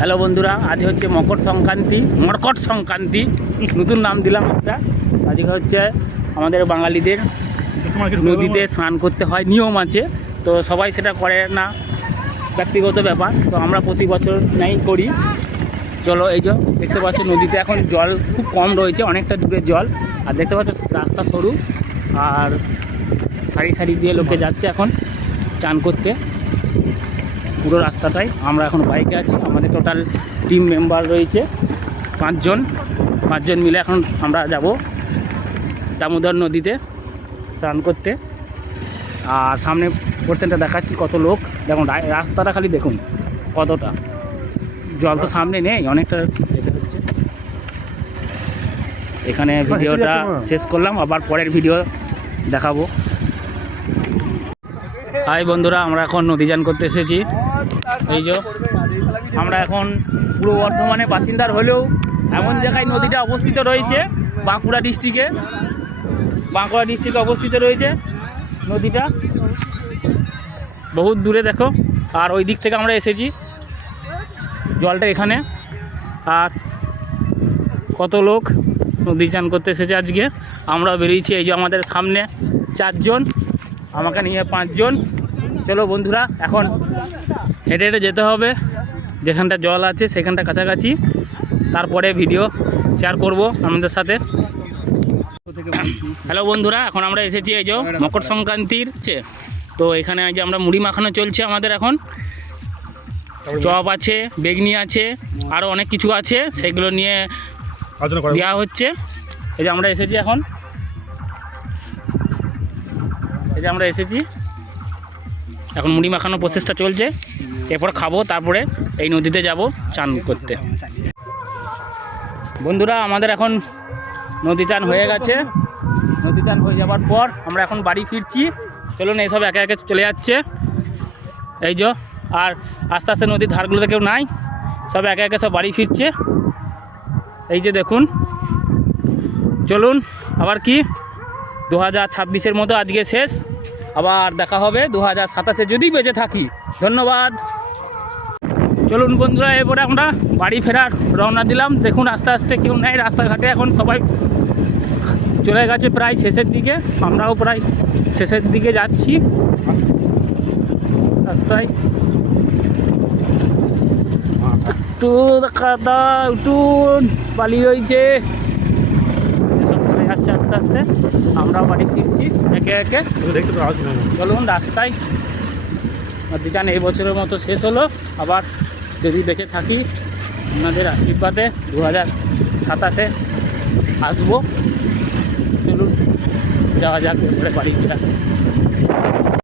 Hello বন্ধুরা, আজ হচ্ছে মকর সংক্রান্তি নতুন নাম দিলাম একটা। আজকে হচ্ছে আমাদের বাঙালিদের নদীতে স্নান করতে হয়, নিয়ম আছে, তো সবাই সেটা করে না, ব্যক্তিগত ব্যাপার। তো আমরা প্রতি বছর নাই করি। চলো, এই যে দেখতে পাচ্ছ নদীতে এখন জল খুব কম রয়েছে, অনেকটা দূরের জল। আর দেখতে পাচ্ছ রাস্তা সরু, আর সারি সারি দিয়ে লোকে যাচ্ছে এখন চান করতে পুরো রাস্তাটাই। আমরা এখন বাইকে আছি, আমাদের টোটাল টিম মেম্বার রয়েছে পাঁচজন মিলে এখন আমরা যাব দামোদর নদীতে স্নান করতে। আর সামনে পোর্শনটা দেখাচ্ছি কত লোক, দেখুন রাস্তাটা খালি দেখুন কতটা, জল তো সামনে নেই, অনেকটা যেতে হচ্ছে। এখানে ভিডিওটা শেষ করলাম, আবার পরের ভিডিও দেখাবো। হাই বন্ধুরা, আমরা এখন নদী চান করতে এসেছি। এই যে আমরা এখন পূর্ব বর্ধমানে বাসিন্দার হলেও এমন জায়গায় নদীটা অবস্থিত রয়েছে, বাঁকুড়া ডিস্ট্রিক্টে অবস্থিত রয়েছে নদীটা, বহুত দূরে দেখো। আর ওই দিক থেকে আমরা এসেছি, জলটা এখানে। আর কত লোক নদী চান করতে এসেছে আজকে, আমরা বেরিয়েছি। এই যে আমাদের সামনে 4 জন, আমাকে নিয়ে 5 জন। চলো বন্ধুরা, এখন হেঁটে হেঁটে যেতে হবে যেখানটা জল আছে সেখানটা কাছাকাছি, তারপরে ভিডিও শেয়ার করব আমাদের সাথে। হ্যালো বন্ধুরা, এখন আমরা এসেছি এই যে মকর সংক্রান্তির, তো এখানে এই যে আমরা মুড়ি মাখানো চলছে আমাদের এখন, চপ আছে, বেগনি আছে, আরও অনেক কিছু আছে, সেগুলো নিয়ে দেওয়া হচ্ছে। এই যে আমরা এসেছি এখন, এখন মুড়ি মাখানোর প্রসেসটা চলছে, এরপর খাবো, তারপরে এই নদীতে যাব চান করতে। বন্ধুরা, আমাদের এখন নদী চান হয়ে গেছে। নদী চান হয়ে যাওয়ার পর আমরা এখন বাড়ি ফিরছি। চলুন, এইসব একে একে চলে যাচ্ছে এই যে। আর আস্তে আস্তে নদীর ধারগুলোতে কেউ নাই, সব একে একে সব বাড়ি ফিরছে। এই যে দেখুন, চলুন আবার কি 2026-এর মতো আজকে শেষ, আবার দেখা হবে 2027-এ যদি বেঁচে থাকি। ধন্যবাদ। চলুন বন্ধুরা, এরপরে আমরা বাড়ি ফেরার রওনা দিলাম। দেখুন আস্তে আস্তে কেউ নেই রাস্তাঘাটে, এখন সবাই চলে গেছে প্রায় শেষের দিকে, আমরাও প্রায় শেষের দিকে যাচ্ছি রাস্তায়। একটু কাদা, একটু বালি রয়েছে, এসব চলে যাচ্ছে আস্তে আস্তে। আমরাও বাড়ি ফিরছি একে একে। চলুন রাস্তায়, নদী চান এই বছরের মতো শেষ হলো, আবার যদি বেঁচে থাকি আপনাদের আশীর্বাদে 2027-এ আসবো। চলুন যাওয়া যাক এরপরে বাড়ি ফেরা।